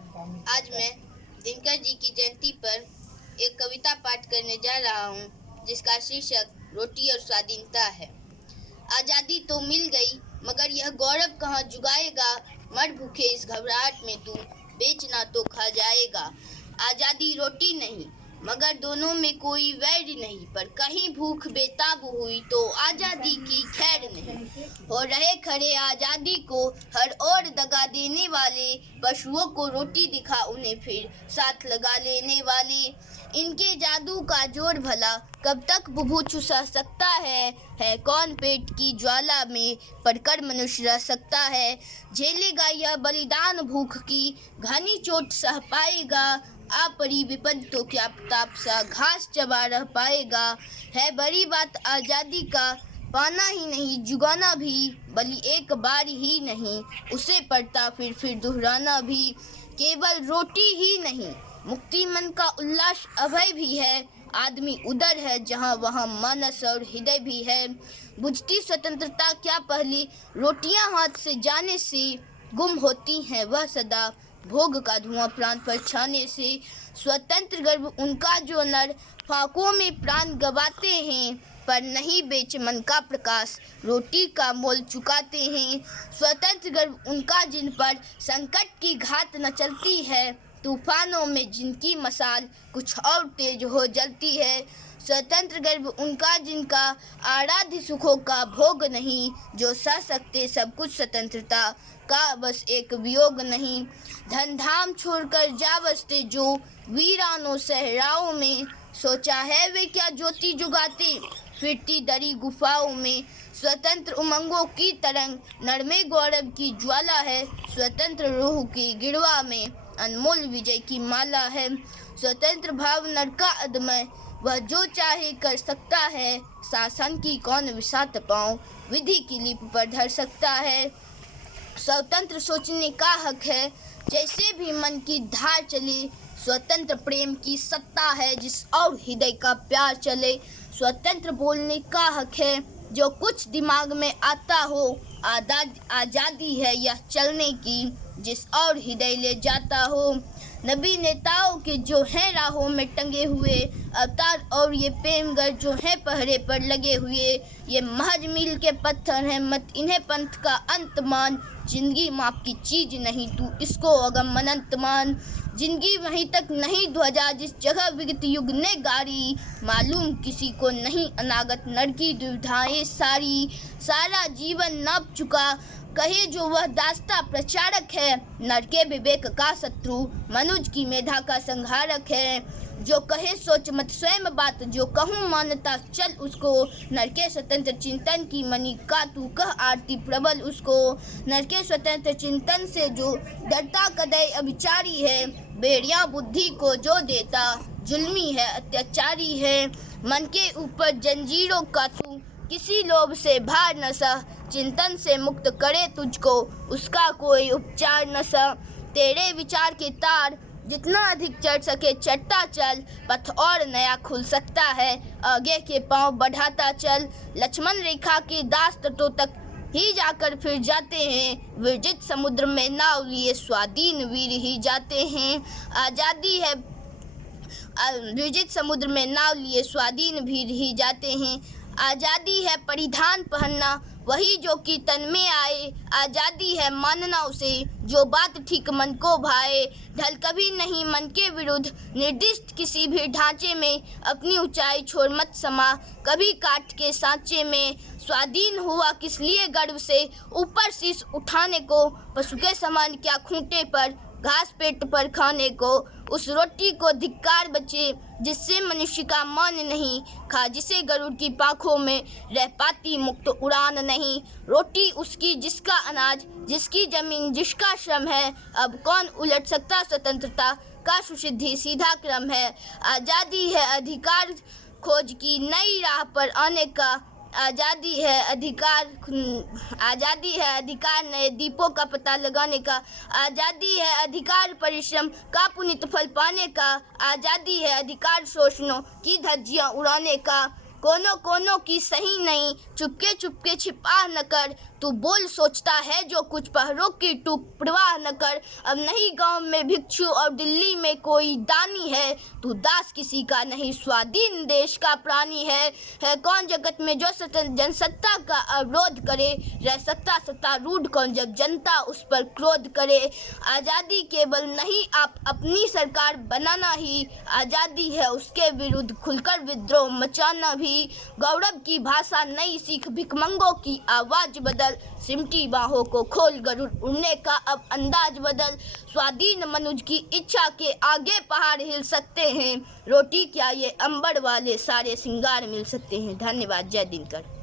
आज मैं दिनकर जी की जयंती पर एक कविता पाठ करने जा रहा हूँ, जिसका शीर्षक रोटी और स्वाधीनता है। आज़ादी तो मिल गई, मगर यह गौरव कहाँ जुगाएगा। मर भूखे इस घबराहट में तू बेचना तो खा जाएगा। आज़ादी रोटी नहीं, मगर दोनों में कोई वैर नहीं, पर कहीं भूख बेताब हुई तो आज़ादी की खैर नहीं। हो रहे खड़े आज़ादी को हर ओर दगा देने वाले, पशुओं को रोटी दिखा उन्हें फिर साथ लगा लेने वाले। इनके जादू का जोर भला कब तक बुभू सह सकता है कौन पेट की ज्वाला में पड़कर मनुष्य रह सकता है। झेलेगा यह बलिदान भूख की घनी चोट सह पाएगा। आपरी विपद तो क्या प्रताप सा घास चबा रह पाएगा। है बड़ी बात आज़ादी का पाना ही नहीं, जुगाना भी बलि एक बार ही नहीं, उसे पड़ता फिर दोहराना भी। केवल रोटी ही नहीं, मुक्ति मन का उल्लास अभय भी है। आदमी उधर है जहाँ वहाँ मानस और हृदय भी है। बुझती स्वतंत्रता क्या पहली रोटियां हाथ से जाने से, गुम होती हैं वह सदा भोग का धुआं प्राण पर छाने से। स्वतंत्र गर्व उनका जो नर फाकों में प्राण गवाते हैं, पर नहीं बेच मन का प्रकाश रोटी का मोल चुकाते हैं। स्वतंत्र गर्व उनका जिन पर संकट की घात न चलती है, तूफानों में जिनकी मसाल कुछ और तेज हो जलती है। स्वतंत्र गर्व उनका जिनका आराध्य सुखों का भोग नहीं, जो सह सकते सब कुछ स्वतंत्रता का बस एक वियोग नहीं। धन धाम छोड़कर जा बसते जो वीरानों सहराओं में, सोचा है वे क्या ज्योति जुगाते फिरती दरी गुफाओं में। स्वतंत्र उमंगों की तरंग नरमे गौरव की ज्वाला है, स्वतंत्र रूह की गिरवा में अनमोल विजय की माला है। स्वतंत्र भाव नर का अदमय, वह जो चाहे कर सकता है। शासन की कौन विसात पाँव विधि की लिप पर धर सकता है। स्वतंत्र सोचने का हक है, जैसे भी मन की धार चले। स्वतंत्र प्रेम की सत्ता है, जिस और हृदय का प्यार चले। स्वतंत्र बोलने का हक है, जो कुछ दिमाग में आता हो। आज़ादी है यह चलने की, जिस और हृदय ले जाता हो। नबी नेताओं के जो हैं राहों में टंगे हुए अवतार, और ये प्रेमगर जो हैं पहरे पर लगे हुए। ये महज मील के पत्थर हैं, मत इन्हें पंथ का अंत मान। जिंदगी माप की चीज नहीं, तू इसको अगम अनंत मान। जिंदगी वहीं तक नहीं ध्वजा जिस जगह विगत युग ने गाड़ी। मालूम किसी को नहीं अनागत नर की दुविधाएं सारी। सारा जीवन नाप चुका कहे जो वह दास्ता प्रचारक है। नर के विवेक का शत्रु मनुज की मेधा का संहारक है। जो कहे सोच मत स्वयं बात, जो कहूँ मानता चल उसको। नर के स्वतंत्र चिंतन की मणि का तू कह आरती प्रबल उसको। नर के स्वतंत्र चिंतन से जो डरता कदय अभिचारी है। बेड़िया बुद्धि को जो देता जुल्मी है अत्याचारी है। मन के ऊपर जंजीरों का तू किसी लोभ से भार न सह। चिंतन से मुक्त करे तुझको उसका कोई उपचार न सह। तेरे विचार के तार जितना अधिक चढ़ सके चढ़ता चल। पथ और नया खुल सकता है, आगे के पांव बढ़ाता चल। लक्ष्मण रेखा के दास तटों तक ही जाकर फिर जाते हैं। विरजित समुद्र में नाव लिए स्वाधीन वीर ही जाते हैं। आज़ादी है विरजित समुद्र में नाव लिए स्वाधीन वीर ही जाते हैं। आज़ादी है परिधान पहनना वही जो कि तन में आए। आज़ादी है मानना उसे जो बात ठीक मन को भाए। ढल कभी नहीं मन के विरुद्ध निर्दिष्ट किसी भी ढांचे में। अपनी ऊंचाई छोड़ मत समा कभी काट के सांचे में। स्वाधीन हुआ किस लिए गर्व से ऊपर शीश उठाने को। पशु के समान क्या खूंटे पर घास पेट पर खाने को। उस रोटी को धिक्कार बचे जिससे मनुष्य का मान नहीं। खा जिसे गरुड़ की पाखों में रह पाती मुक्त उड़ान नहीं। रोटी उसकी जिसका अनाज जिसकी जमीन जिसका श्रम है। अब कौन उलट सकता स्वतंत्रता का सुसिद्धि सीधा क्रम है। आज़ादी है अधिकार खोज की नई राह पर आने का। आज़ादी है अधिकार नए दीपों का पता लगाने का। आज़ादी है अधिकार परिश्रम का पुनीत फल पाने का। आज़ादी है अधिकार शोषणों की धज्जियां उड़ाने का। कोनों कोनों की सही नहीं चुपके चुपके छिपा न कर, तू बोल सोचता है जो कुछ पहरों की तू परवाह न कर। अब नहीं गांव में भिक्षु और दिल्ली में कोई दानी है, तू दास किसी का नहीं स्वाधीन देश का प्राणी है कौन जगत में जो जनसत्ता का अवरोध करे, रह सकता सत्तारूढ़ कौन जब जनता उस पर क्रोध करे। आज़ादी केवल नहीं आप अपनी सरकार बनाना ही, आज़ादी है उसके विरुद्ध खुलकर विद्रोह मचाना भी। गौरव की भाषा नई सीख भिखमंगों की आवाज बदल, सिमटी बाहों को खोल गरुड़ उड़ने का अब अंदाज बदल। स्वाधीन मनुज की इच्छा के आगे पहाड़ हिल सकते हैं, रोटी क्या ये अंबर वाले सारे सिंगार मिल सकते हैं। धन्यवाद। जय दिनकर।